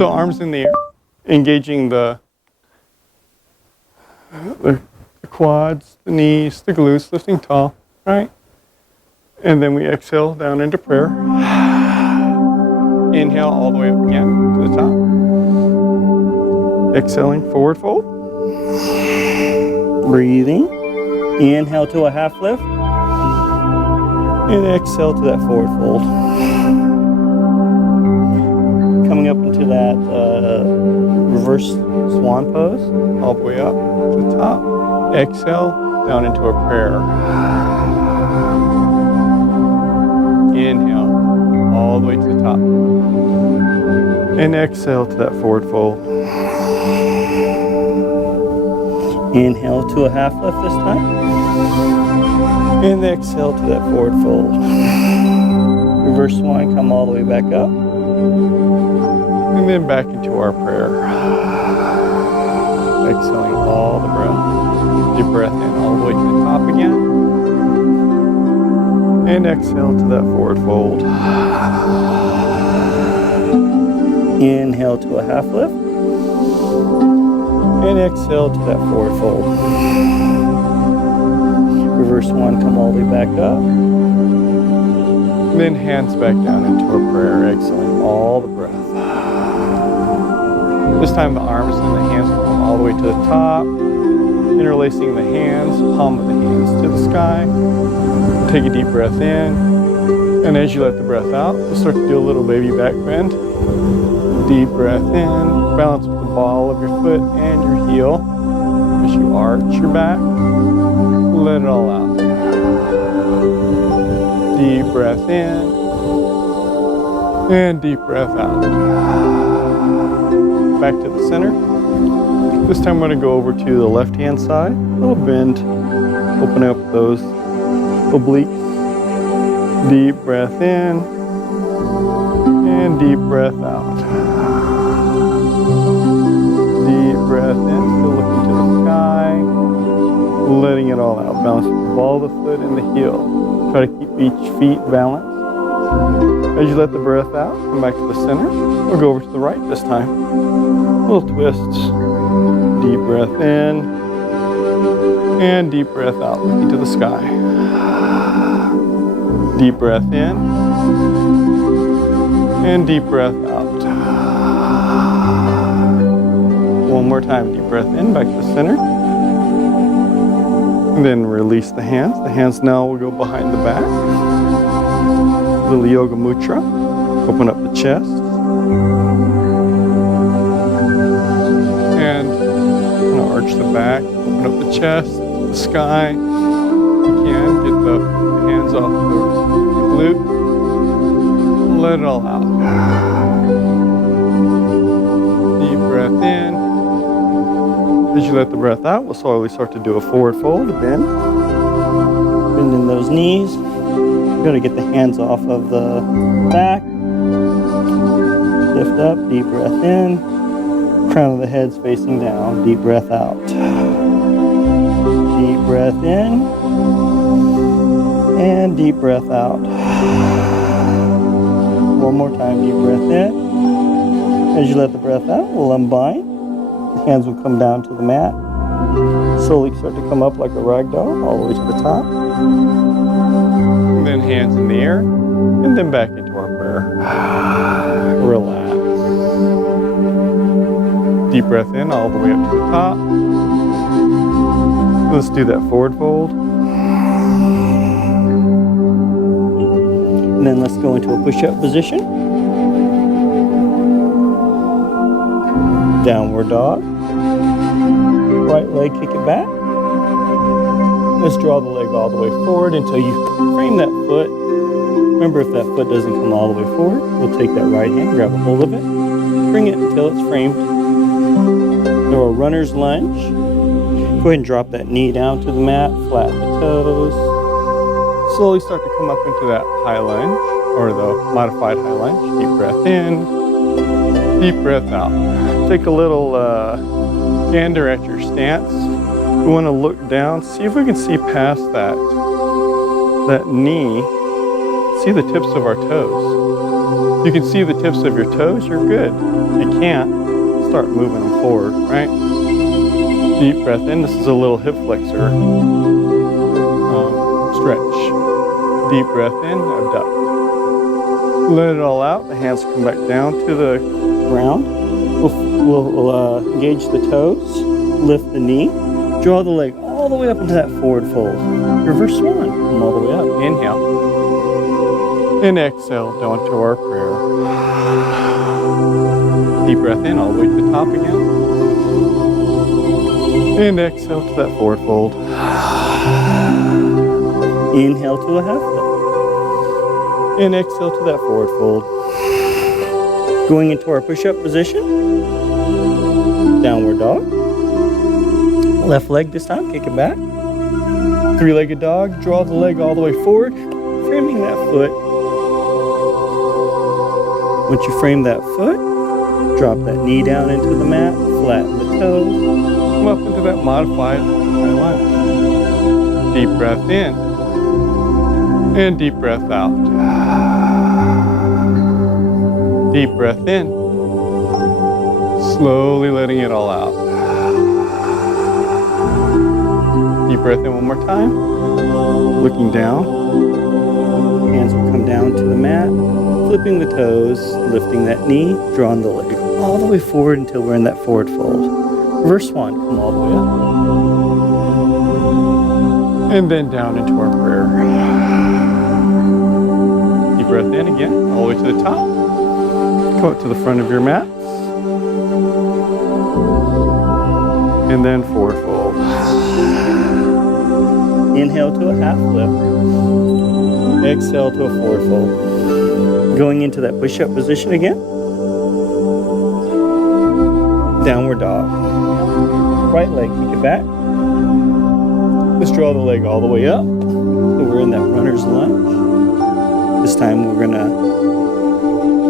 So arms in the air, engaging the quads, the knees, the glutes, lifting tall, right? And then we exhale down into prayer. Inhale all the way up again to the top. Exhaling, forward fold. Breathing. Inhale to a half lift. And exhale to that forward fold. Coming up into that reverse swan pose, all the way up to the top. Exhale down into a prayer. Inhale all the way to the top. And exhale to that forward fold. Inhale to a half lift this time. And exhale to that forward fold. Reverse swan, come all the way back up. And then back into our prayer. Exhaling all the breath. Deep breath in all the way to the top again. And exhale to that forward fold. Inhale to a half lift. And exhale to that forward fold. Reverse one, come all the way back up. And then hands back down into a prayer, exhaling all the breath. This time the arms and the hands will come all the way to the top, interlacing the hands, palm of the hands to the sky. Take a deep breath in, and as you let the breath out, we'll start to do a little baby back bend. Deep breath in, balance with the ball of your foot and your heel as you arch your back. Let it all out. Deep breath in, and deep breath out. Back to the center. This time I'm going to go over to the left hand side. A little bend. Open up those obliques. Deep breath in. And deep breath out. Deep breath in. Still looking to the sky. Letting it all out. Balance the ball of the foot and the heel. Try to keep each feet balanced. As you let the breath out, come back to the center. We'll go over to the right this time. Little twists. Deep breath in. And deep breath out, looking to the sky. Deep breath in. And deep breath out. One more time, deep breath in, back to the center. And then release the hands. The hands now will go behind the back. Little yoga mudra. Open up the chest. And arch the back. Open up the chest, the sky. You can get the hands off the glute. Let it all out. Deep breath in. As you let the breath out, we'll slowly start to do a forward fold, a bend. Bending those knees. You're going to get the hands off of the back. Lift up, deep breath in. Crown of the head's facing down. Deep breath out. Deep breath in. And deep breath out. One more time, deep breath in. As you let the breath out, we'll unbind. The hands will come down to the mat. Slowly start to come up like a rag doll, all the way to the top. And then hands in the air, and then back into our prayer. Relax. Deep breath in, all the way up to the top. Let's do that forward fold. And then let's go into a push-up position. Downward dog. Right leg, kick it back. Let's draw the leg all the way forward until you frame that foot. Remember, if that foot doesn't come all the way forward, we'll take that right hand, grab a hold of it, bring it until it's framed. Do a runner's lunge. Go ahead and drop that knee down to the mat, flatten the toes. Slowly start to come up into that high lunge, or the modified high lunge. Deep breath in, deep breath out. Take a little gander at your stance. We want to look down, see if we can see past that knee. See the tips of our toes. You can see the tips of your toes, you're good. If you can't, start moving them forward, right? Deep breath in. This is a little hip flexor stretch. Deep breath in, abduct. Let it all out. The hands come back down to the ground. We'll engage the toes, lift the knee, draw the leg all the way up into that forward fold. Reverse swan, come all the way up. Inhale. And exhale down to our prayer. Deep breath in, all the way to the top again. And exhale to that forward fold. Inhale to a half lift. And exhale to that forward fold. Going into our push-up position. Downward dog. Left leg this time, kick it back. Three-legged dog, draw the leg all the way forward, framing that foot. Once you frame that foot, drop that knee down into the mat, flatten the toes, come up into that modified high lunge. Deep breath in, and deep breath out. Deep breath in, slowly letting it all out. Deep breath in one more time, looking down. Hands will come down to the mat, flipping the toes, lifting that knee, drawing the leg all the way forward until we're in that forward fold. Reverse swan, come all the way up. And then down into our prayer. Deep breath in again, all the way to the top. Come up to the front of your mat. And then forward fold. Inhale to a half lift. Exhale to a forward fold. Going into that push-up position again. Downward dog. Right leg, kick it back. Let's draw the leg all the way up. So we're in that runner's lunge. This time we're gonna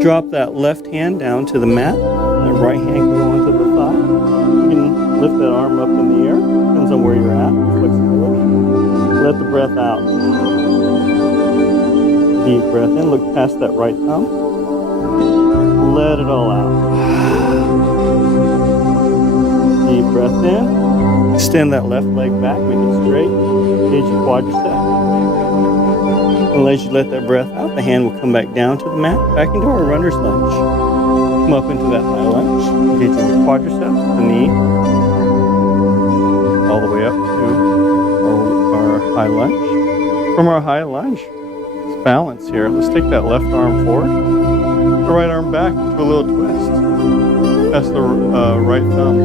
drop that left hand down to the mat. That right hand can go onto the thigh. You can lift that arm up in the air. Depends on where you're at, your flexibility. Let the breath out. Deep breath in, look past that right thumb. Let it all out. Deep breath in. Extend that left leg back, make it straight. Engage your quadriceps. And as you let that breath out, the hand will come back down to the mat, back into our runner's lunge. Come up into that high lunge. Engaging your quadriceps, the knee, all the way up to our high lunge. From our high lunge, let's balance here. Let's take that left arm forward, the right arm back into a little twist. That's the right thumb.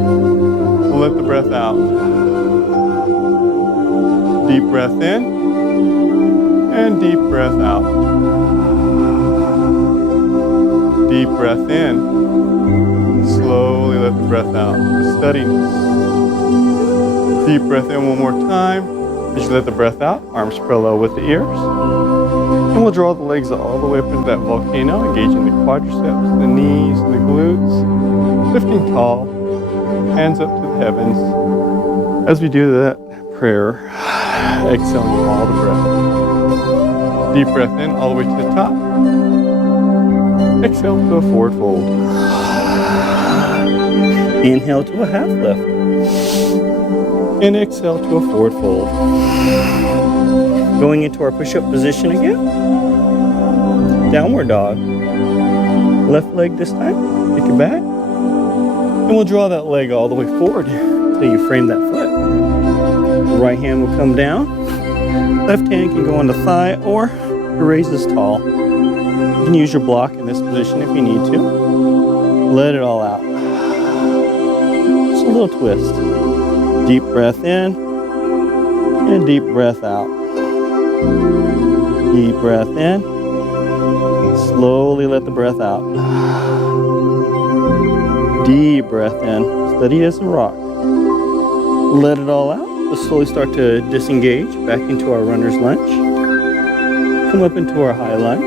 We'll let the breath out. Deep breath in, and deep breath out. Deep breath in. Slowly let the breath out. Steadiness. Deep breath in one more time. As you let the breath out, arms parallel with the ears. And we'll draw the legs all the way up into that volcano, engaging the quadriceps, the knees, and the glutes. Lifting tall, hands up to the heavens. As we do that prayer, exhaling all the breath. Deep breath in all the way to the top. Exhale to a forward fold. Inhale to a half lift. And exhale to a forward fold. Going into our push-up position again. Downward dog. Left leg this time. Kick it back. And we'll draw that leg all the way forward until you frame that foot. The right hand will come down. Left hand can go on the thigh or raise this tall. You can use your block in this position if you need to. Let it all out. Just a little twist. Deep breath in and deep breath out. Deep breath in. Slowly let the breath out. Deep breath in. Steady as a rock. Let it all out. We'll slowly start to disengage back into our runner's lunge. Come up into our high lunge.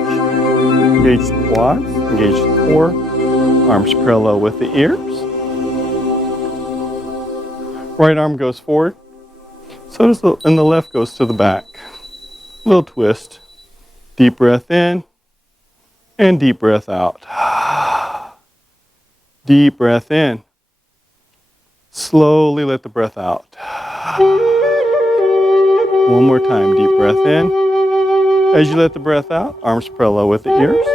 Engage the quads, engage the core, arms parallel with the ears. Right arm goes forward, and the left goes to the back. Little twist. Deep breath in, and deep breath out. Deep breath in. Slowly let the breath out. One more time, deep breath in. As you let the breath out, arms parallel with the ears.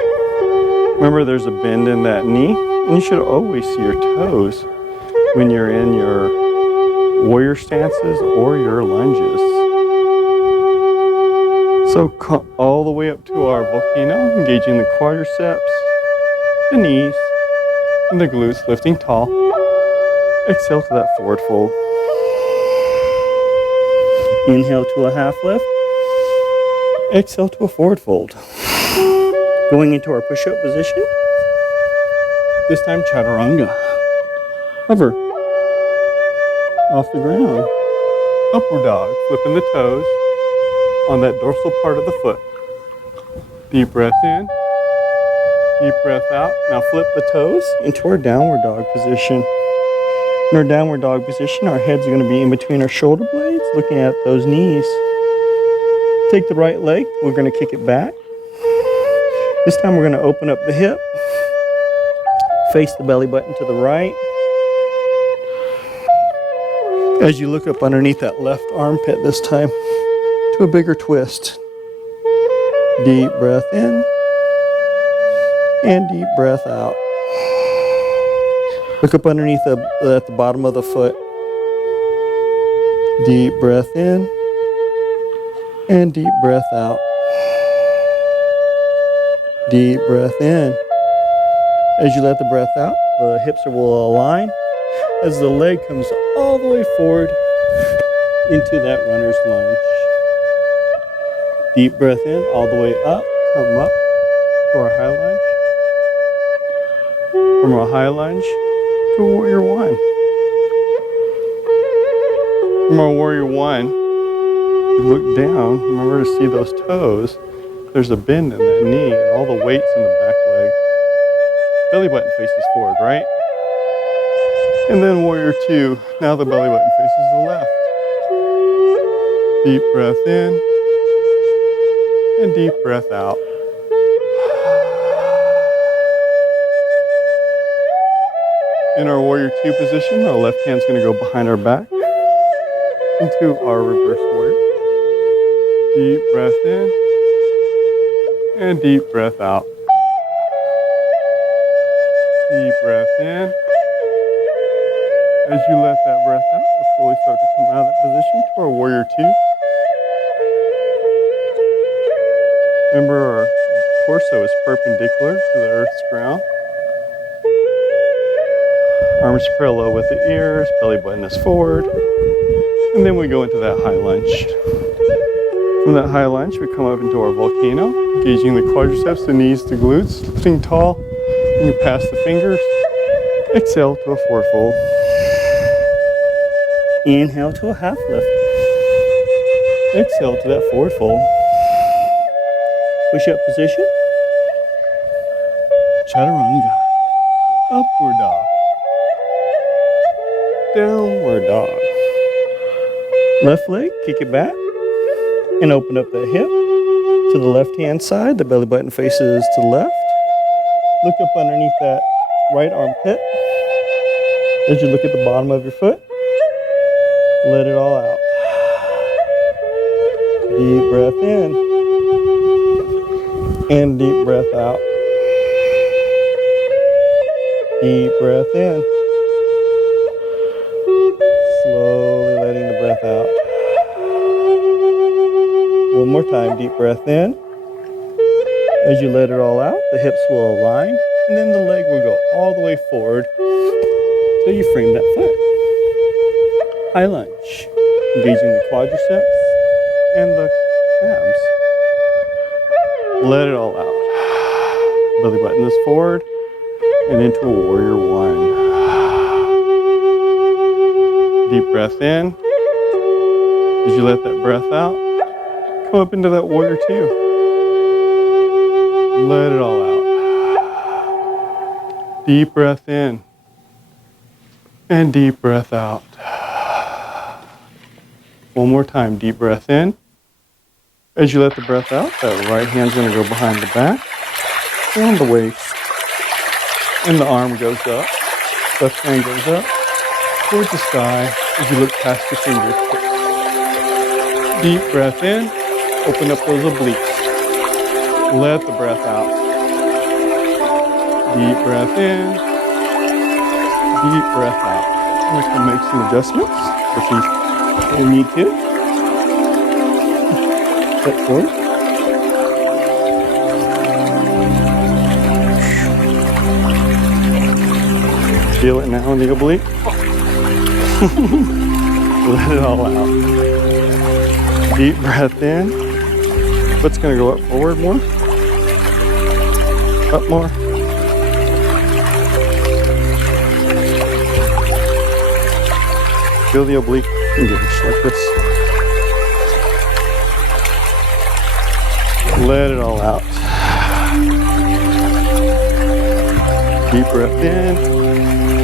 Remember, there's a bend in that knee, and you should always see your toes when you're in your warrior stances or your lunges. So come all the way up to our volcano, engaging the quadriceps, the knees, and the glutes, lifting tall. Exhale to that forward fold. Inhale to a half lift. Exhale to a forward fold. Going into our push-up position. This time, chaturanga. Hover off the ground. Upward dog, flipping the toes on that dorsal part of the foot. Deep breath in. Deep breath out. Now flip the toes into our downward dog position. In our downward dog position, our heads are going to be in between our shoulder blades, looking at those knees. Take the right leg, we're going to kick it back. This time we're going to open up the hip, face the belly button to the right. As you look up underneath that left armpit this time, to a bigger twist. Deep breath in, and deep breath out. Look up underneath at the bottom of the foot. Deep breath in, and deep breath out. Deep breath in. As you let the breath out, the hips will align as the leg comes all the way forward into that runner's lunge. Deep breath in, all the way up, come up to our high lunge. From our high lunge to warrior one. From our warrior one, you look down, remember to see those toes. There's a bend in that knee and all the weight's in the back leg. Belly button faces forward, right? And then warrior two, now the belly button faces the left. Deep breath in and deep breath out. In our warrior two position, our left hand's going to go behind our back into our reverse warrior. Deep breath in and deep breath out. Deep breath in. As you let that breath out, we'll slowly start to come out of that position to our warrior two. Remember, our torso is perpendicular to the earth's ground. Arms parallel with the ears, belly button is forward. And then we go into that high lunge. From that high lunge, we come up into our volcano, engaging the quadriceps, the knees, the glutes, lifting tall. And you pass the fingers. Exhale to a forward fold. Inhale to a half lift. Exhale to that forward fold. Push up position. Chaturanga. Upward dog. Downward dog. Left leg, kick it back. And open up that hip to the left hand side. The belly button faces to the left. Look up underneath that right armpit. As you look at the bottom of your foot, let it all out. Deep breath in and deep breath out. Deep breath in. Slowly letting the breath out. One more time, deep breath in. As you let it all out, the hips will align, and then the leg will go all the way forward till you frame that foot. High lunge, engaging the quadriceps and the abs. Let it all out. Belly button is forward and into a warrior one. Deep breath in. As you let that breath out, come up into that warrior two. Let it all out. Deep breath in and deep breath out. One more time, deep breath in. As you let the breath out, that right hand's going to go behind the back, around the waist, and the arm goes up. Left hand goes up towards the sky as you look past your fingertips. Deep breath in. Open up those obliques. Let the breath out. Deep breath in. Deep breath out. We can make some adjustments if you need to. Step forward. Feel it now in the oblique. Let it all out. Deep breath in. Foot's going to go up forward more. Up more. Feel the oblique engage like this. Let it all out. Deep breath in.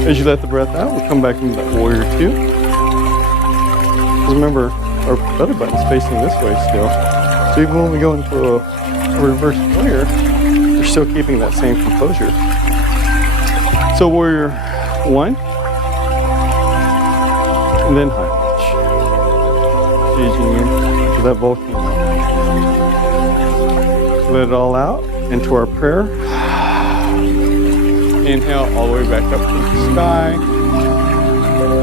As you let the breath out, we'll come back into that warrior two. Because remember, our belly button's facing this way still. So even when we go into a reverse warrior, we're still keeping that same composure. So warrior one, and then high pitch. Gazing into that volcano. Let it all out into our prayer. Inhale all the way back up to the sky.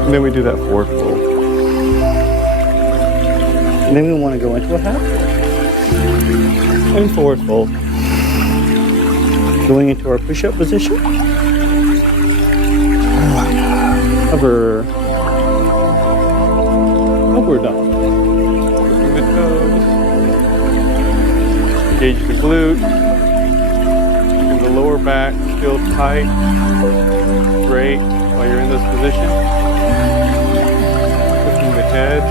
And then we do that forward fold. And then we want to go into a half fold. And forward fold. Going into our push-up position. Hover. Upward dog. Working the toes. Engage the glute. Keeping the lower back still tight. Great while you're in this position. Lifting the head.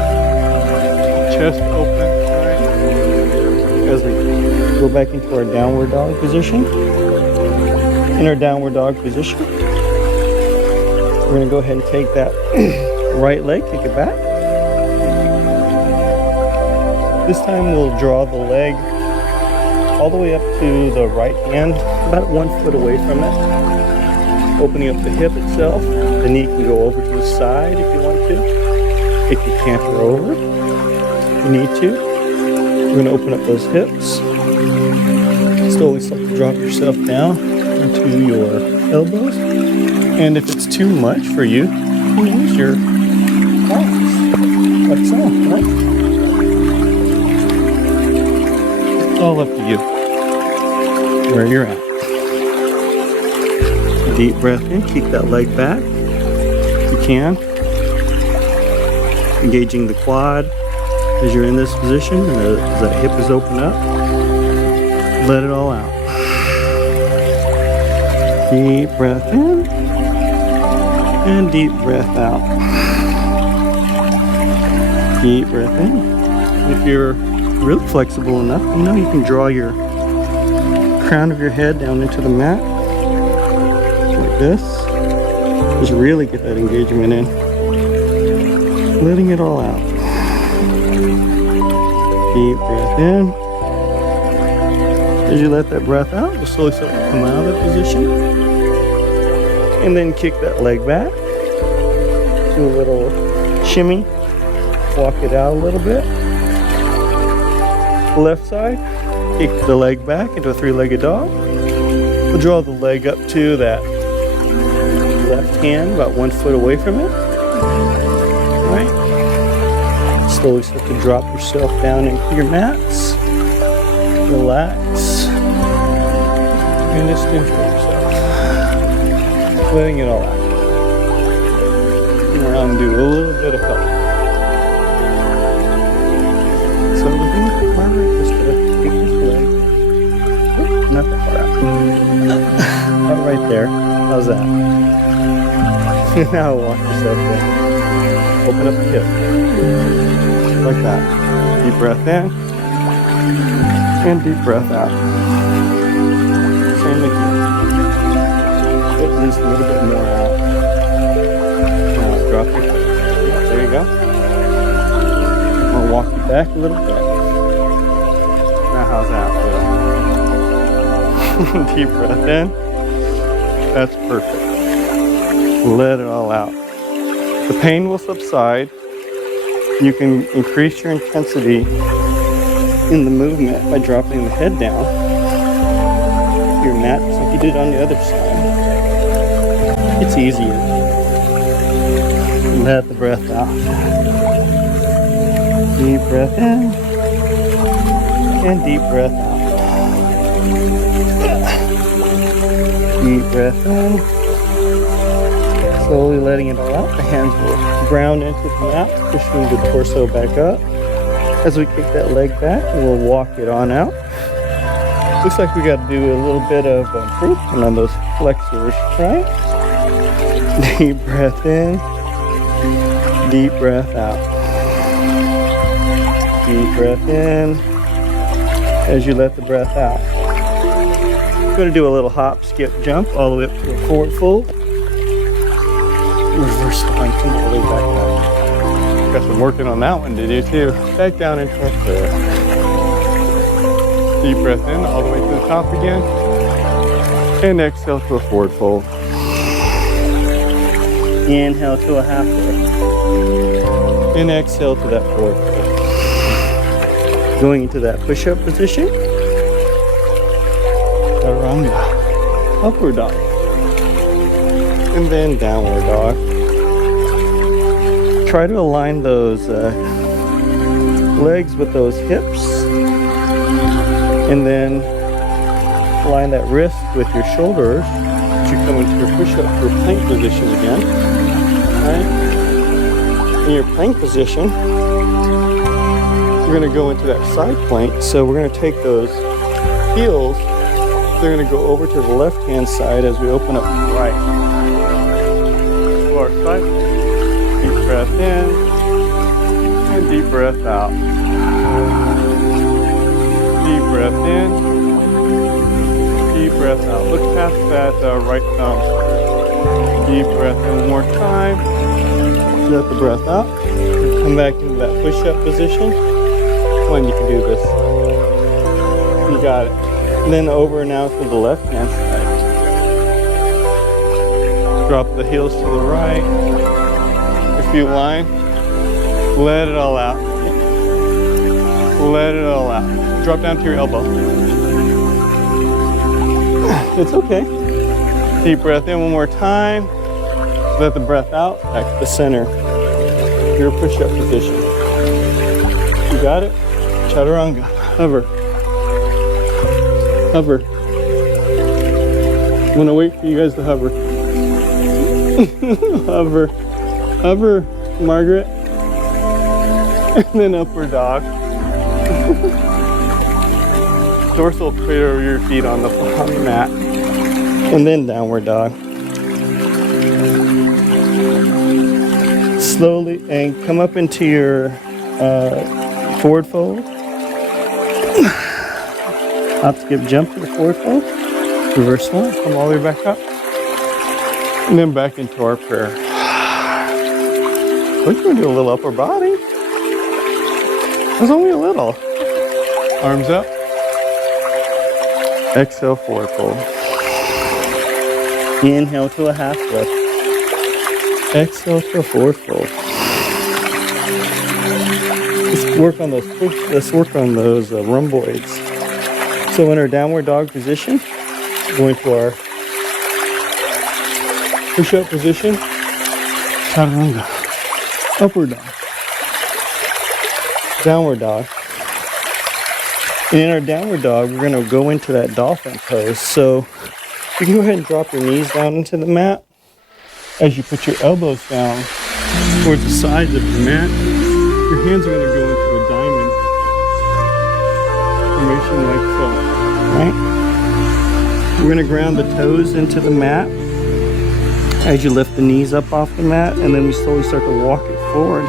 Chest open. Right. As we go back into our downward dog position. In our downward dog position, we're going to go ahead and take that right leg, kick it back. This time we'll draw the leg all the way up to the right hand, about 1 foot away from it. Opening up the hip itself. The knee can go over to the side if you want to. Take your canter over if you need to. We're going to open up those hips. Slowly start to drop yourself down into your elbows. And if it's too much for you, you can use your arms. Like so, right? It's all up to you. Where you're at. Deep breath in, keep that leg back if you can. Engaging the quad as you're in this position, and as that hip is open up. Let it all out. Deep breath in, and deep breath out. Deep breath in. If you're really flexible enough, you can draw your crown of your head down into the mat. Like this. Just really get that engagement in. Letting it all out. Deep breath in. As you let that breath out, you'll slowly start to come out of that position. And then kick that leg back. Do a little shimmy. Walk it out a little bit. Left side. Kick the leg back into a three-legged dog. We'll draw the leg up to that left hand, about 1 foot away from it. Right. Slowly start to drop yourself down into your mats. Relax. And just enjoy yourself. Letting it all out. Come around and do a little bit of help. So we're going to just take this leg. Not that far out. About right there. How's that? Now walk yourself in. Open up the hip. Like that. Deep breath in. And deep breath out. Same again. At least a little bit more out. Now drop it. There you go. I'll walk you back a little bit. Now how's that feel? Deep breath in. That's perfect. Let it all out. The pain will subside. You can increase your intensity in the movement by dropping the head down to your mat, just like you did on the other side. It's easier. Let the breath out. Deep breath in and deep breath out. Deep breath in. Slowly letting it all out. The hands will ground into the mat, pushing the torso back up. As we kick that leg back, we'll walk it on out. Looks like we got to do a little bit of improvement on those flexors, right? Deep breath in, deep breath out. Deep breath in as you let the breath out. I'm going to do a little hop, skip, jump all the way up to a forward fold. Reverse one, come all the way back up. Got some working on that one to do too. Back down into our prayer. Deep breath in all the way to the top again. And exhale to a forward fold. Inhale to a half lift. And exhale to that forward fold. Going into that push-up position. Chaturanga. Upward dog. And then downward dog. Try to align those legs with those hips. And then align that wrist with your shoulders as you come into your push-up for plank position again. Right? In your plank position, we're going to go into that side plank. So we're going to take those heels. They're going to go over to the left-hand side as we open up to the right. To our side plank. Deep breath in and deep breath out. Deep breath in, deep breath out. Look past that right thumb. Deep breath in one more time. Let the breath out. Come back into that push-up position. Come on, you can do this. You got it. And then over now to the left-hand side. Drop the heels to the right. If you line, let it all out. Let it all out. Drop down to your elbow. It's okay. Deep breath in one more time. Let the breath out. Back to the center. Your push-up position. You got it? Chaturanga. Hover. Hover. I'm gonna wait for you guys to hover. Hover. Hover, Margaret. And then upward dog. Dorsal clear over your feet on the mat. And then downward dog. Slowly, and come up into your forward fold. Hop, skip, jump to the forward fold. Reverse one, come all the way back up. And then back into our prayer. We're going to do a little upper body. It's only a little. Arms up. Exhale, forward fold. Inhale to a half lift. Exhale to a forward fold. Let's work on those rhomboids. So in our downward dog position, going to our push-up position, chaturanga. Upward dog. Downward dog. And in our downward dog, we're going to go into that dolphin pose. So you can go ahead and drop your knees down into the mat. As you put your elbows down towards the sides of the mat, your hands are going to go into a diamond formation like so. Right? We're going to ground the toes into the mat as you lift the knees up off the mat, and then we slowly start to walk it forward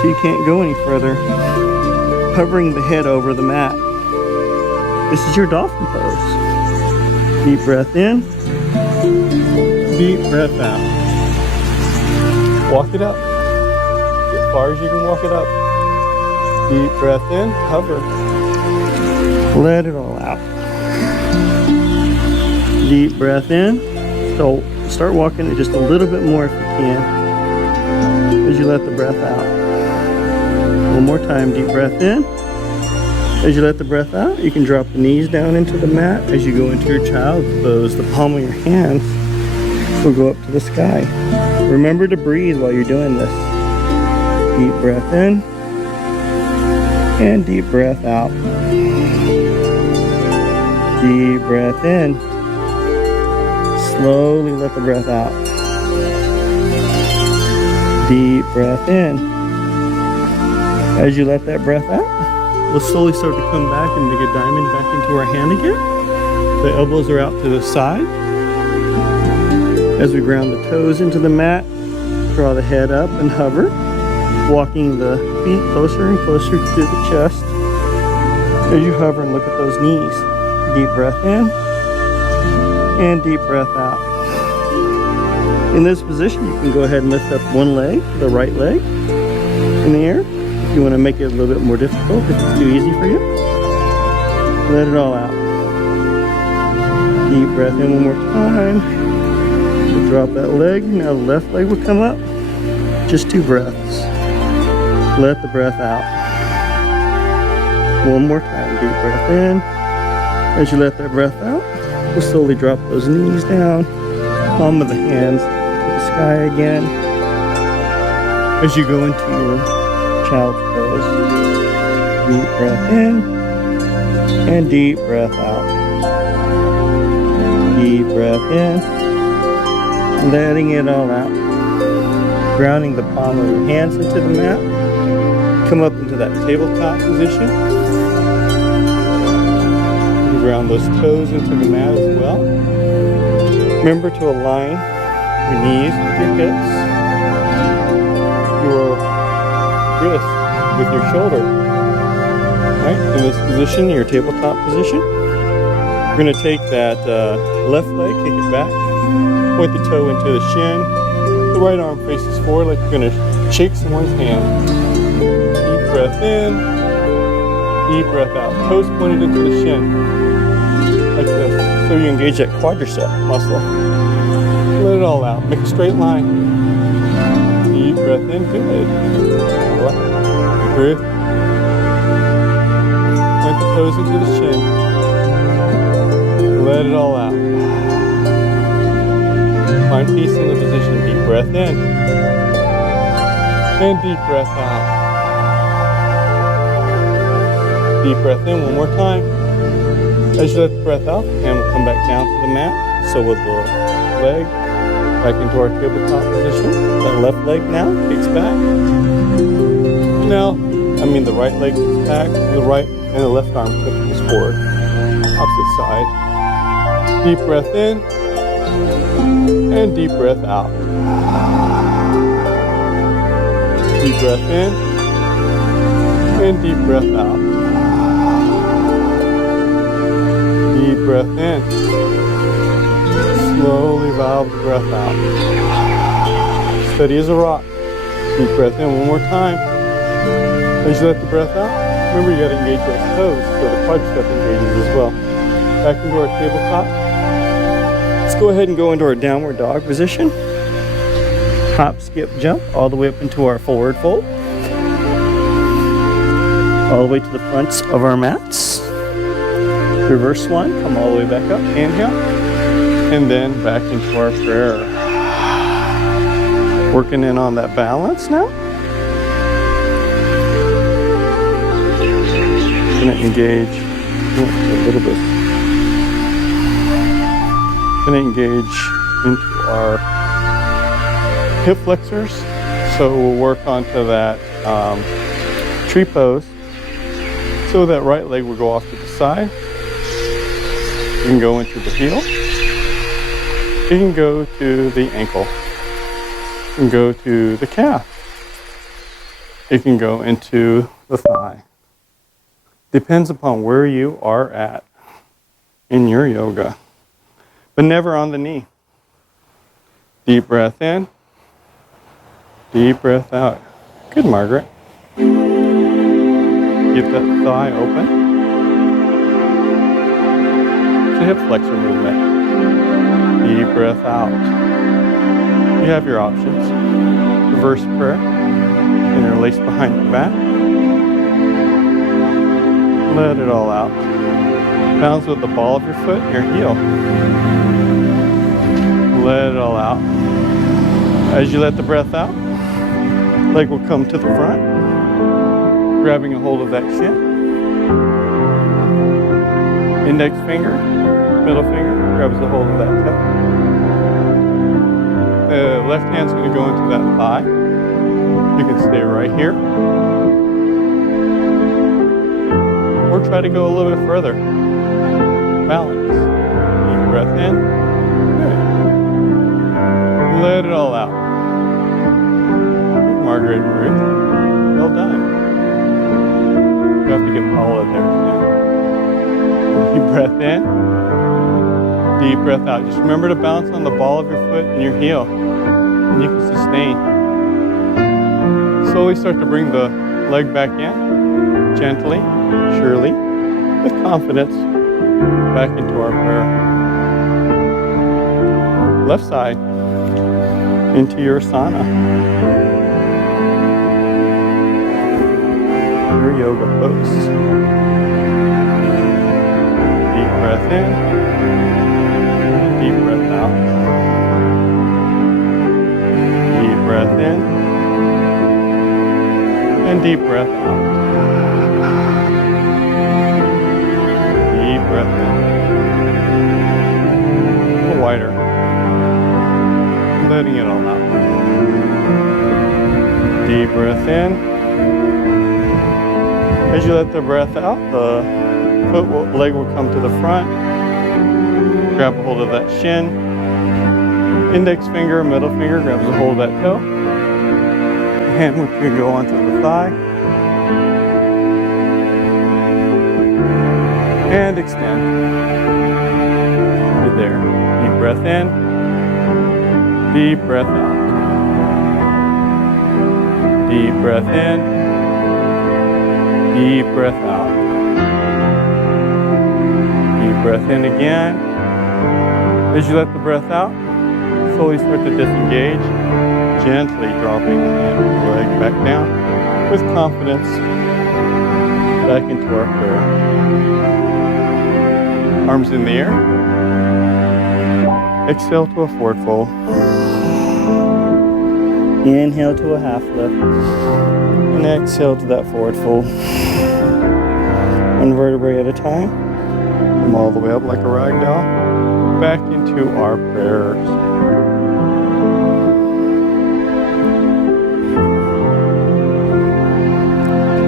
so you can't go any further, hovering the head over the mat. This is your dolphin pose. Deep breath in, deep breath out. Walk it up as far as you can walk it up. Deep breath in, hover. Let it all out. Deep breath in, so start walking it just a little bit more if you can, as you let the breath out. One more time, deep breath in. As you let the breath out, you can drop the knees down into the mat. As you go into your child's pose, the palm of your hands will go up to the sky. Remember to breathe while you're doing this. Deep breath in and deep breath out. Deep breath in. Slowly let the breath out. Deep breath in. As you let that breath out, we'll slowly start to come back and make a diamond back into our hand again. The elbows are out to the side. As we ground the toes into the mat, draw the head up and hover, walking the feet closer and closer to the chest. As you hover and look at those knees. Deep breath in and deep breath out. In this position, you can go ahead and lift up one leg, the right leg, in the air. If you want to make it a little bit more difficult, if it's too easy for you, let it all out. Deep breath in one more time. We'll drop that leg. Now the left leg will come up. Just 2 breaths. Let the breath out. One more time. Deep breath in. As you let that breath out, we'll slowly drop those knees down. Palm of the hands to the sky again. As you go into your child's pose, deep breath in and deep breath out. Deep breath in, letting it all out. Grounding the palm of your hands into the mat. Come up into that tabletop position. And ground those toes into the mat as well. Remember to align your knees with your hips. Your wrist with your shoulder. Right? In this position, your tabletop position, we're going to take that left leg, kick it back, point the toe into the shin. The right arm faces forward like you're going to shake someone's hand. Deep breath in, deep breath out. Toes pointed into the shin, like this. So you engage that quadricep muscle. Let it all out. Make a straight line. Deep breath in, good. Breathe. Point the toes into the shin. Let it all out. Find peace in the position. Deep breath in. And deep breath out. Deep breath in one more time. As you let the breath out, the hand will come back down to the mat. So will the leg. Back into our tabletop position. That left leg now kicks back. The right leg kicks back. The right and the left arm kicks forward. Opposite side. Deep breath in. And deep breath out. Deep breath in. And deep breath out. Deep breath in. Slowly valve the breath out. Steady as a rock. Deep breath in one more time. As you let the breath out, remember you got to engage those toes so the quadricep engages as well. Back into our tabletop. Let's go ahead and go into our downward dog position. Hop, skip, jump, all the way up into our forward fold. All the way to the fronts of our mats. Reverse one, come all the way back up, inhale. And then back into our prayer. Working in on that balance now. Gonna engage a little bit. Gonna engage into our hip flexors. So we'll work onto that tree pose. So that right leg will go off to the side. You can go into the heel. You can go to the ankle. You can go to the calf. You can go into the thigh. Depends upon where you are at in your yoga. But never on the knee. Deep breath in. Deep breath out. Good, Margaret. Get that thigh open. It's a hip flexor movement. Deep breath out. You have your options. Reverse prayer. Interlace behind your back. Let it all out. Balance with the ball of your foot and your heel. Let it all out. As you let the breath out, leg will come to the front, grabbing a hold of that shin. Index finger, middle finger, grabs a hold of that toe. The left hand's going to go into that thigh. You can stay right here. Or try to go a little bit further. Balance. Deep breath in. Good. Let it all out. Good, Margaret and Ruth. Well done. You have to get Paula there. Yeah. Deep breath in. Deep breath out. Just remember to balance on the ball of your foot and your heel. And you can sustain. Slowly start to bring the leg back in. Gently, surely, with confidence, back into our prayer. Left side, into your asana. Your yoga pose. Deep breath in, deep breath out. Deep breath in, and deep breath out. Deep breath in. A little wider. Letting it all out. Deep breath in. As you let the breath out, the leg will come to the front. Grab a hold of that shin. Index finger, middle finger grabs a hold of that toe. Hand can go onto the thigh. And extend. You're there. Deep breath in. Deep breath out. Deep breath in. Deep breath out. Deep breath in again. As you let the breath out, slowly start to disengage, gently dropping the leg back down with confidence back into our prayer. Arms in the air. Exhale to a forward fold. Inhale to a half lift. And exhale to that forward fold. One vertebrae at a time. Come all the way up like a rag doll. Back into our prayers.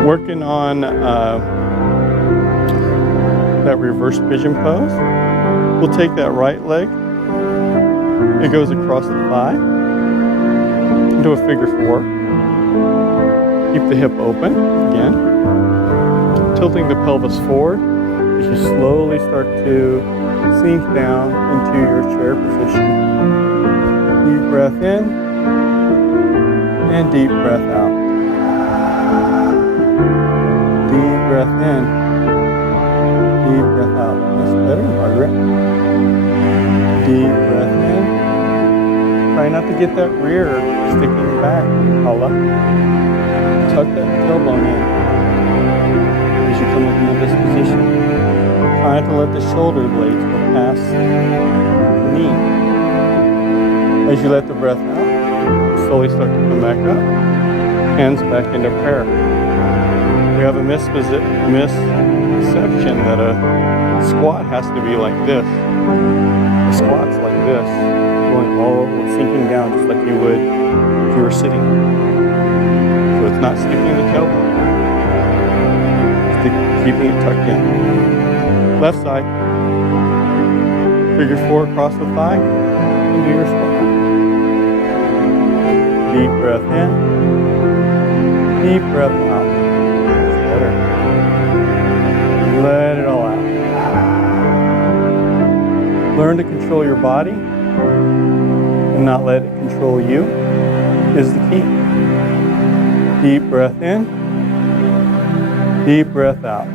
Working on that reverse pigeon pose. We'll take that right leg. It goes across the thigh into a figure four. Keep the hip open again. Tilting the pelvis forward as you slowly start to sink down into your chair position. Deep breath in and deep breath out. Deep breath in. Deep breath out. That's better, Margaret. Deep breath in. Try not to get that rear sticking back, Paula. Tuck that tailbone in as you come up into this position. Try not to let the shoulder blades go past the knee. As you let the breath out, slowly start to come back up. Hands back into prayer. We have a misconception that a squat has to be like this. A squat's like this, going all sinking down just like you would if you were sitting. So it's not sticking the tailbone. It's keeping it tucked in. Left side. Figure four across the thigh. And do your squat. Deep breath in. Deep breath out. Better. Let it all out. Learn to control your body and not let it control you is the key. Deep breath in. Deep breath out.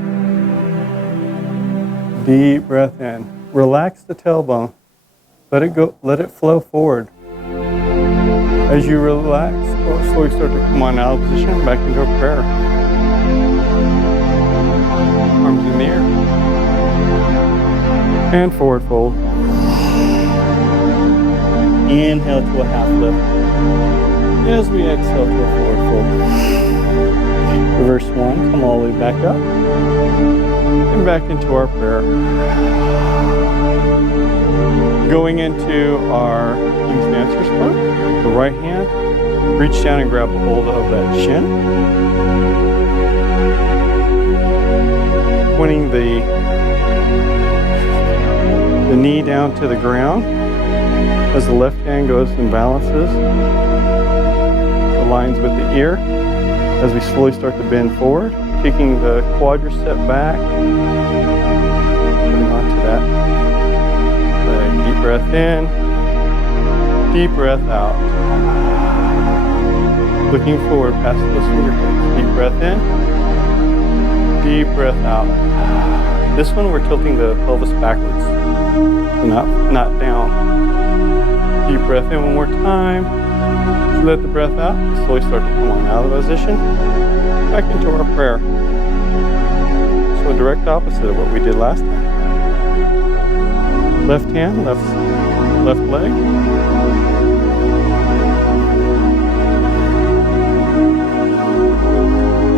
Deep breath in. Relax the tailbone. Let it go. Let it flow forward. As you relax, slowly start to come on out of position, back into a prayer. Arms in the air. And forward fold. Inhale to a half lift. As we exhale to a forward fold. Reverse one, come all the way back up. And back into our prayer. Going into our King's Dancer's pose. The right hand, reach down and grab a hold of that shin. Pointing the knee down to the ground as the left hand goes and balances, aligns with the ear as we slowly start to bend forward, kicking the quadricep back, moving on to that. Deep breath in, deep breath out. Looking forward past those fingertips. Deep breath in, deep breath out. This one we're tilting the pelvis backwards, so not down. Deep breath in one more time. Let the breath out. Slowly start to come on out of position. Back into our prayer. So a direct opposite of what we did last time. Left hand, left leg.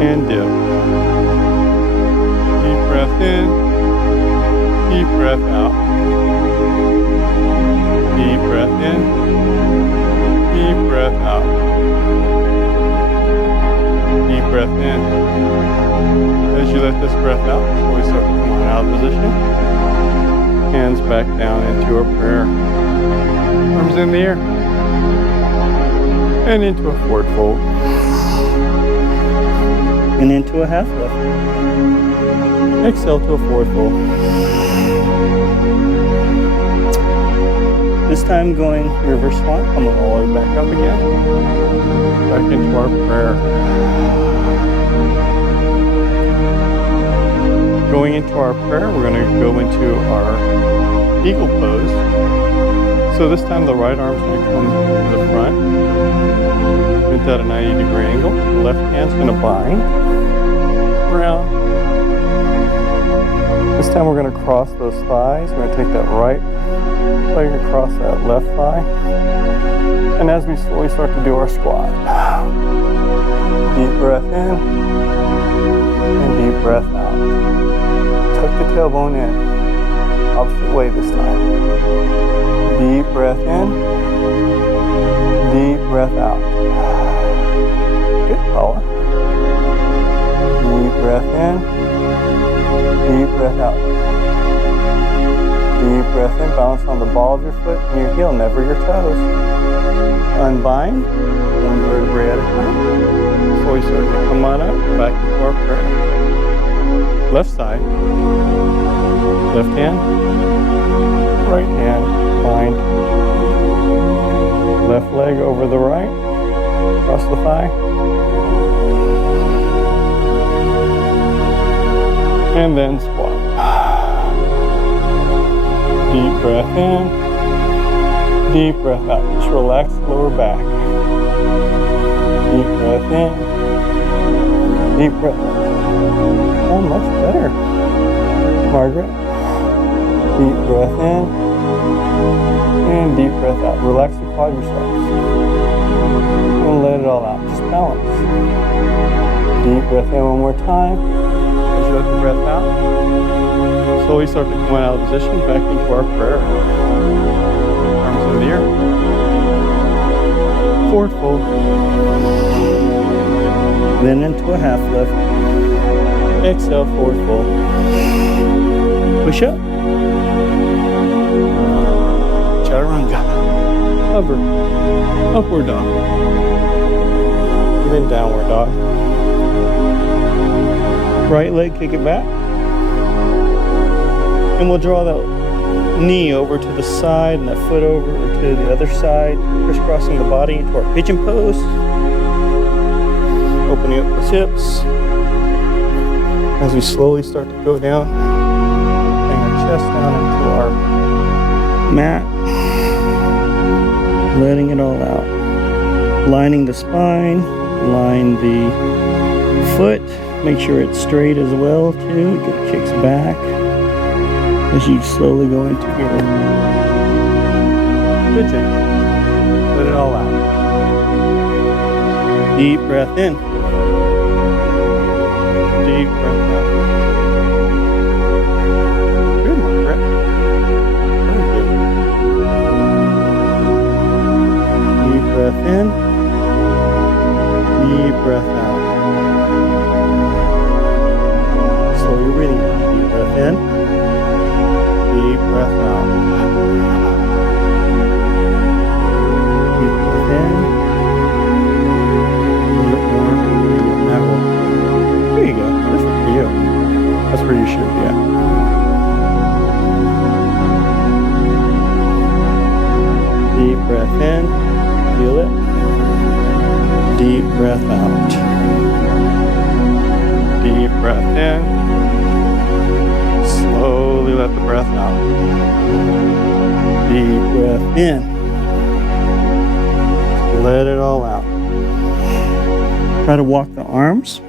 And dip. Deep breath in, deep breath out. Deep breath in, deep breath out. Deep breath in. As you let this breath out, slowly start to come on out of position. Hands back down into a prayer. Arms in the air. And into a forward fold. And into a half lift. Exhale to a forward fold. This time going reverse swan, coming all the way back up again. Back into our prayer. Going into our prayer, we're going to go into our eagle pose. So this time the right arm's going to come to the front, bent at a 90-degree angle. The left hand's going to bind around. This time we're going to cross those thighs. We're going to take that right leg across that left thigh. And as we slowly start to do our squat, deep breath in and deep breath out. Tuck the tailbone in, opposite way this time. Deep breath in, deep breath out. Good, Paula. Deep breath in, deep breath out. Deep breath in, balance on the ball of your foot and your heel, never your toes. Unbind, one vertebrae at a time. Slowly start to come on up, back into our prayer. Left side, left hand, right hand, bind. Left leg over the right, cross the thigh. And then squat. Deep breath in, deep breath out. Just relax the lower back. Deep breath in, deep breath out. Oh, much better. Margaret. Deep breath in, and deep breath out. Relax the quadriceps. And let it all out. Just balance. Deep breath in one more time. As you let the breath out, slowly start to come out of position, back into our prayer. Arms in the air. Forward fold. Then into a half lift. Exhale, forward fold. Push up. Chaturanga. Hover. Upward dog. And then downward dog. Right leg, kick it back. And we'll draw that knee over to the side and that foot over to the other side, crisscrossing the body into our pigeon pose. Opening up those hips. As we slowly start to go down, bring our chest down into our mat. Letting it all out. Lining the spine, line the foot, make sure it's straight as well too. It kicks back as you slowly go into your pigeon. Let it all out. Deep breath in. Deep breath out. Good, Margaret. Very good. Deep breath in. Deep breath out. Slow your breathing down. Deep breath in. Deep breath out. Deep breath in. A little bit more. There you go. Perfect for you. That's where you should be at. Deep breath in. Feel it. Deep breath out. Deep breath in. Slowly let the breath out. Deep breath in. Let it all out. Try to walk the arms.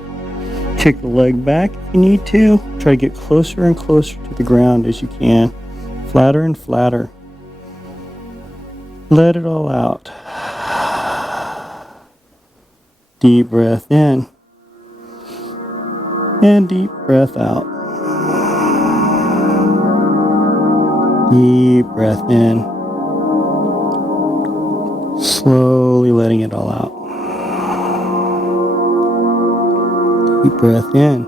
Kick the leg back if you need to. Try to get closer and closer to the ground as you can. Flatter and flatter. Let it all out. Deep breath in. And deep breath out. Deep breath in. Slowly letting it all out. Deep breath in.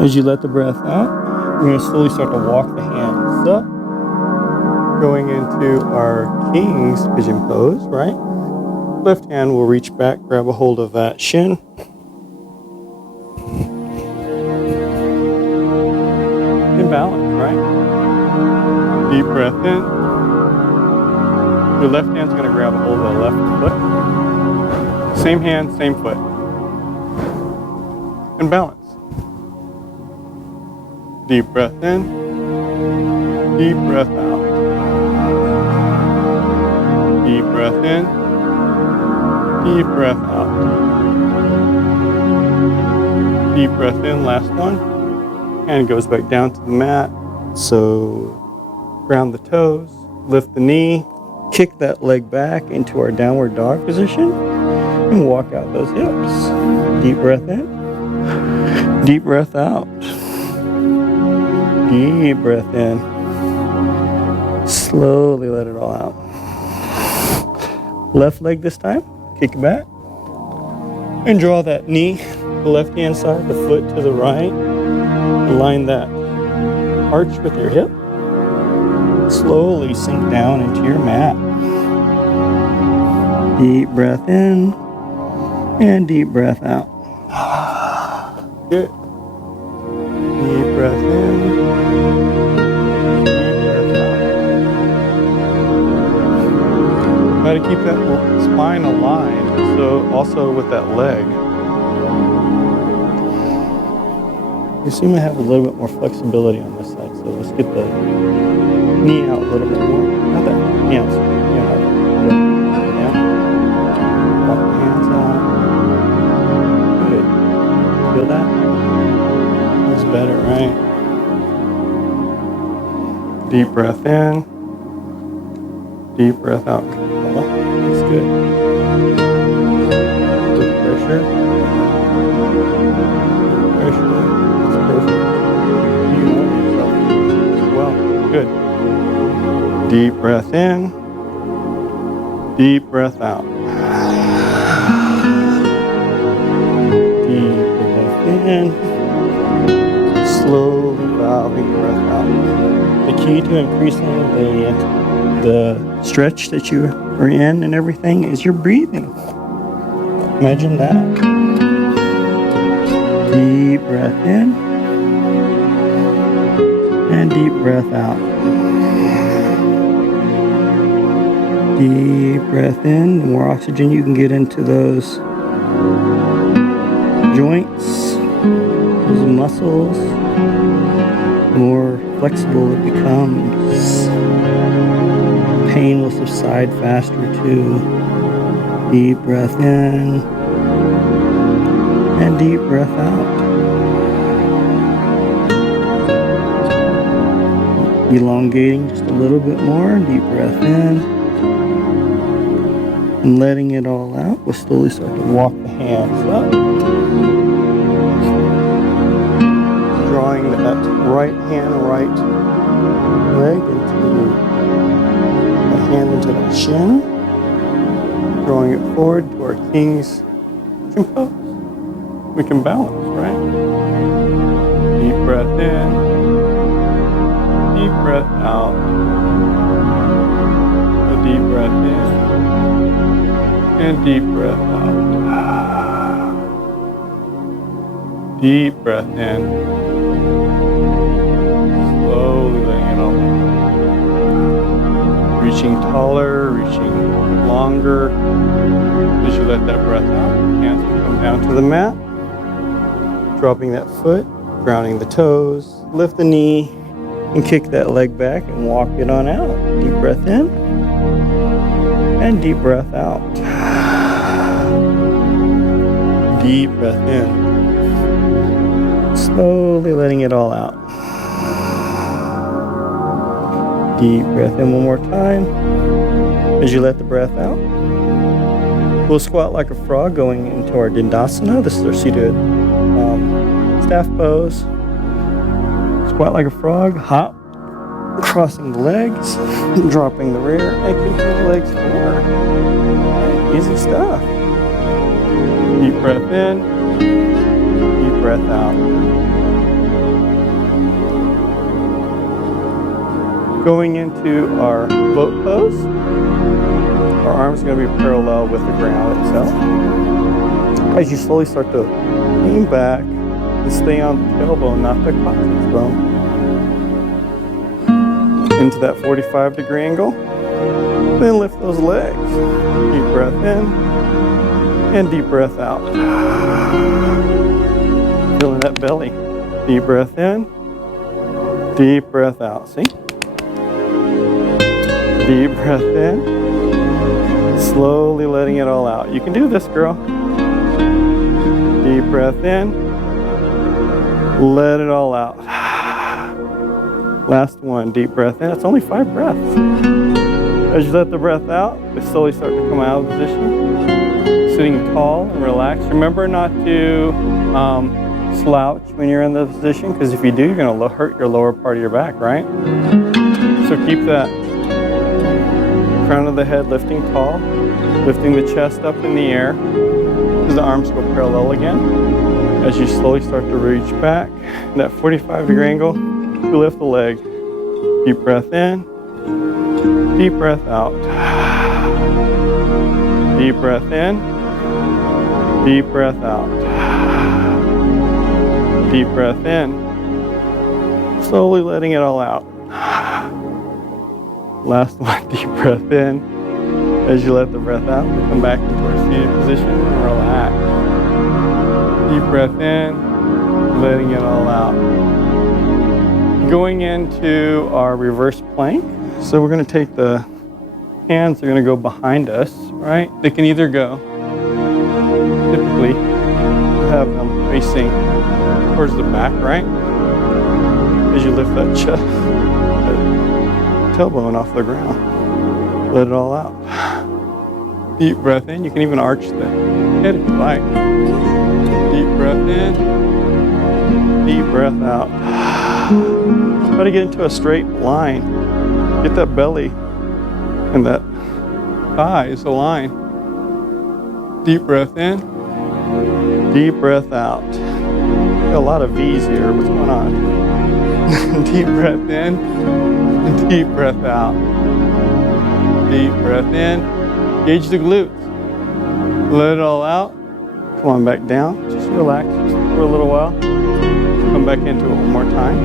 As you let the breath out, we're going to slowly start to walk the hands up. Going into our King's Pigeon pose, right? Left hand will reach back, grab a hold of that shin. And balance, right? Deep breath in. Your left hand's going to grab a hold of the left foot. Same hand, same foot. And balance. Deep breath in. Deep breath out. Deep breath in. Deep breath out. Deep breath in, last one. And goes back down to the mat. So ground the toes, lift the knee, kick that leg back into our downward dog position, and walk out those hips. Deep breath in. Deep breath out. Deep breath in. Slowly let it all out. Left leg this time. Kick it back. And draw that knee, the left hand side, the foot to the right. Align that arch with your hip. Slowly sink down into your mat. Deep breath in. And deep breath out. Good. Deep breath in. Deep breath out. Try to keep that spine aligned. So also with that leg. You seem to have a little bit more flexibility on this side. So let's get the knee out a little bit more. Not that knee out. Yeah. Walk the hands out. Good. Feel that? That's better, right? Deep breath in. Deep breath out. That's good. Good pressure. Good pressure. That's perfect. You know yourself as well. Good. Deep breath in. Deep breath out. Deep breath in. Slowly valving the breath out. The key to increasing the stretch that you are in and everything is your breathing. Imagine that. Deep breath in. And deep breath out. Deep breath in. The more oxygen you can get into those joints, those muscles, the more flexible it becomes. Pain will subside faster too. Deep breath in and deep breath out. Elongating just a little bit more. Deep breath in and letting it all out. We'll slowly start to walk the hands up, drawing that right hand, right leg into the hand into the shin, drawing it forward to our king's compose. We can balance, right? Deep breath in, deep breath out. A deep breath in and deep breath out. Deep breath in. Slowly letting it all out. Reaching taller, reaching longer. As you let that breath out, hands will come down to the mat. Dropping that foot, grounding the toes, lift the knee, and kick that leg back and walk it on out. Deep breath in and deep breath out. Deep breath in. Slowly letting it all out. Deep breath in one more time. As you let the breath out, we'll squat like a frog going into our Dandasana. This is our seated staff pose. Squat like a frog, hop, crossing the legs, dropping the rear, and kicking the legs forward. Easy stuff. Deep breath in, deep breath out. Going into our boat pose, our arms are going to be parallel with the ground itself. As you slowly start to lean back and stay on the tailbone, not the coccyx bone. Into that 45-degree angle. Then lift those legs. Deep breath in and deep breath out. Feeling that belly. Deep breath in, deep breath out. See? Deep breath in. Slowly letting it all out. You can do this, girl. Deep breath in. Let it all out. Last one, deep breath in. It's only 5 breaths. As you let the breath out, we slowly start to come out of position. Sitting tall and relaxed. Remember not to slouch when you're in the position, because if you do, you're going to hurt your lower part of your back, right? So keep that crown of the head lifting tall, lifting the chest up in the air as the arms go parallel again. As you slowly start to reach back, in that 45-degree angle, you lift the leg. Deep breath in, deep breath out. Deep breath in, deep breath out. Deep breath in, slowly letting it all out. Last one, deep breath in. As you let the breath out, we come back into our seated position and relax. Deep breath in, letting it all out. Going into our reverse plank. So we're going to take the hands, they're going to go behind us, right? They can either go, typically, have them facing towards the back, right? As you lift that chest, that tailbone off the ground. Let it all out. Deep breath in. You can even arch the head if you like. Deep breath in. Deep breath out. Try to get into a straight line. Get that belly and that thighs aligned. Deep breath in. Deep breath out. Got a lot of V's here. What's going on? Deep breath in. Deep breath out. Deep breath in. Engage the glutes. Let it all out. Come on back down. Just relax for a little while. Come back into it one more time.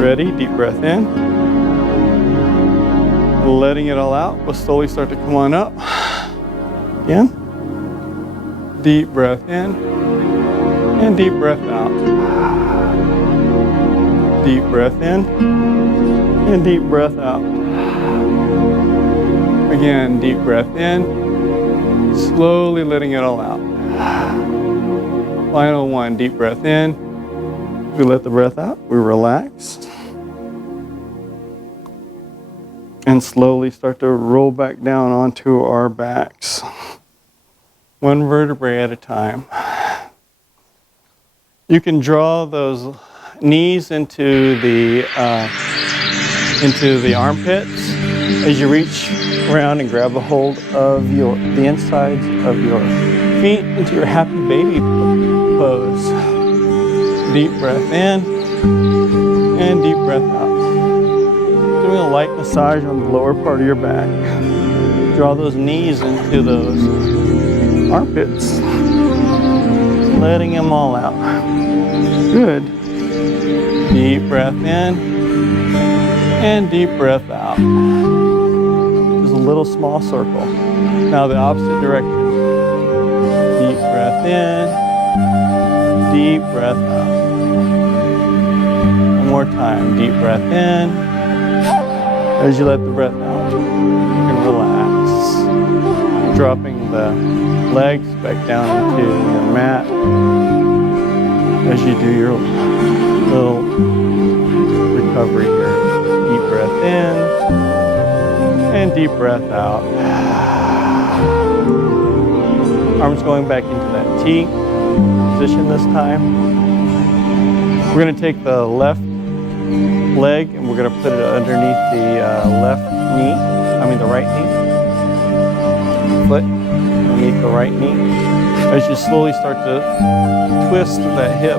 Ready? Deep breath in. Letting it all out. We'll slowly start to come on up. Again. Deep breath in. And deep breath out. Deep breath in. And deep breath out. Again, deep breath in, slowly letting it all out. Final one, deep breath in. We let the breath out, we relax. And slowly start to roll back down onto our backs. One vertebrae at a time. You can draw those knees into the armpits as you reach around and grab a hold of the insides of your feet into your happy baby pose. Deep breath in and deep breath out. Doing a light massage on the lower part of your back. Draw those knees into those armpits. Letting them all out. Good. Deep breath in and deep breath out. Just a little small circle. Now the opposite direction. Deep breath in, deep breath out. One more time. Deep breath in. As you let the breath out, you can relax. Dropping the legs back down into your mat as you do your little recovery here. Deep breath in and deep breath out. Arms going back into that T position this time. We're going to take the left leg and we're going to put it underneath the the right knee. Foot underneath the right knee. As you slowly start to twist that hip,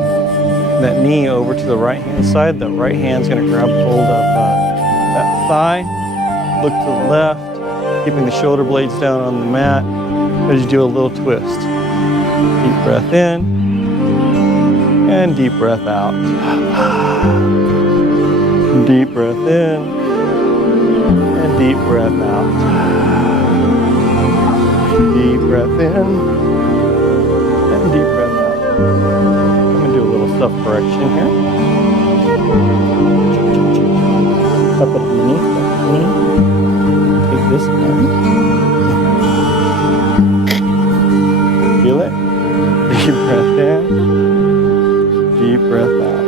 that knee over to the right hand side, that right hand's going to grab hold of that thigh. Look to the left, keeping the shoulder blades down on the mat as you do a little twist. Deep breath in and deep breath out. Deep breath in and deep breath out. Deep breath in and deep breath out. I'm going to do a little self-correction here. Up underneath that knee. Take this down. Feel it? Deep breath in. Deep breath out.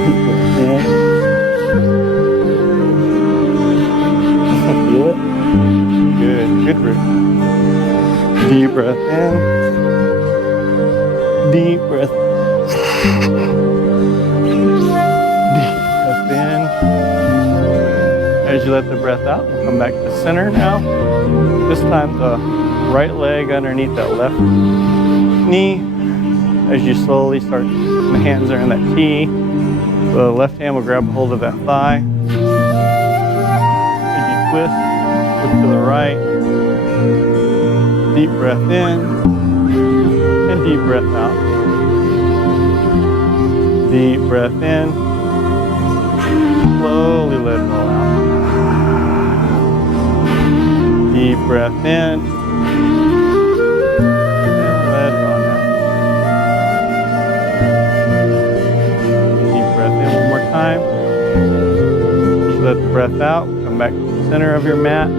Deep breath in. Feel it? Good. Good breath. Deep breath in. Deep breath. Deep breath in. As you let the breath out, we'll come back to center now. This time the right leg underneath that left knee. As you slowly start, the hands are in that T. The left hand will grab a hold of that thigh. As you twist, look to the right. Deep breath in and deep breath out. Deep breath in. Slowly let it all out. Deep breath in. And let it on out. Deep breath in one more time. Just let the breath out. Come back to the center of your mat.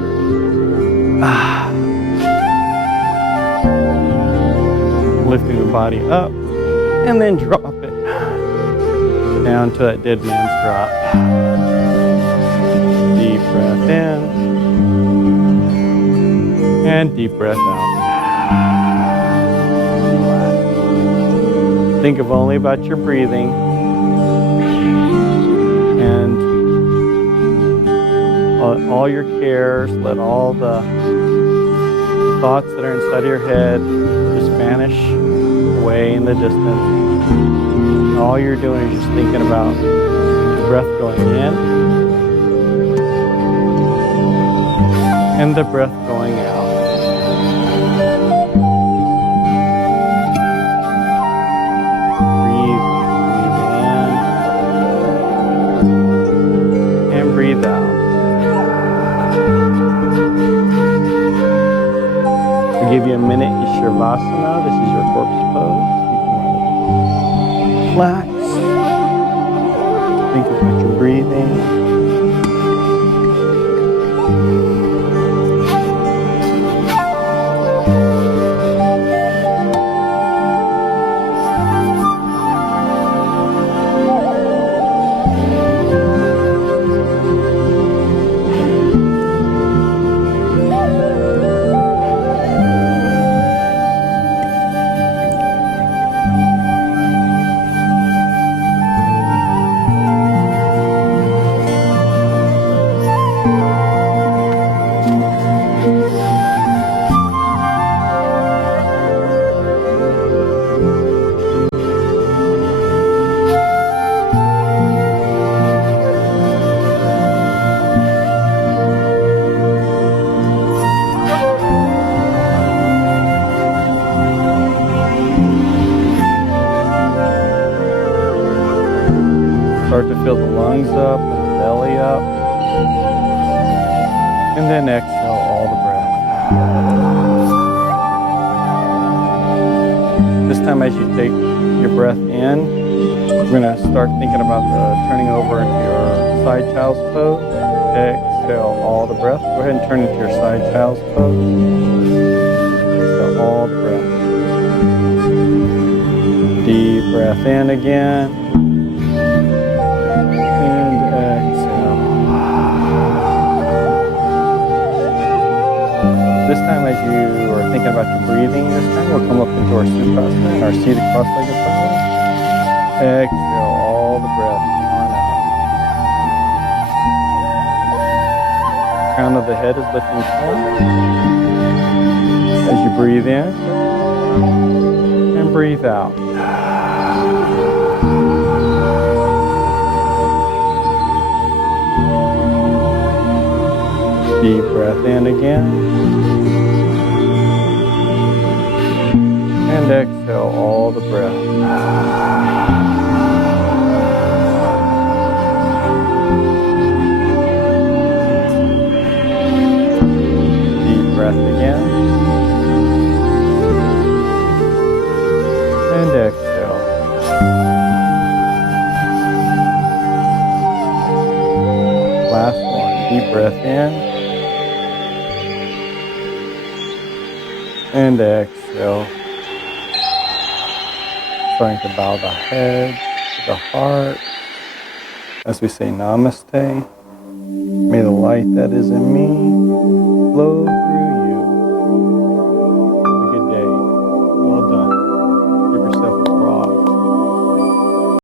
Lifting the body up and then drop it down to that dead man's drop. Deep breath in and deep breath out. Think of only about your breathing and all your cares. Let all the thoughts that are inside of your head just vanish away in the distance. And all you're doing is just thinking about the breath going in and the breath going out. Breathe in and breathe out. I'll give you a minute, Shavasana. This is your corpse pose. You can relax. Think about your breathing. fill the lungs up and the belly up. And then exhale all the breath. This time as you take your breath in, we're going to start thinking about turning over into your side child's pose. Exhale all the breath. Go ahead and turn into your side child's pose. Exhale all the breath. Deep breath in again. And exhale. This time as you are thinking about your breathing, this time we'll come up into our Sukhasana, our seated cross-legged pose. Exhale all the breath. Come on out. Crown of the head is lifting tall. As you breathe in and breathe out. Deep breath in again. And exhale all the breath. Deep breath again. And exhale. Last one. Deep breath in. And exhale. Starting to bow the head to the heart as we say namaste. May the light that is in me flow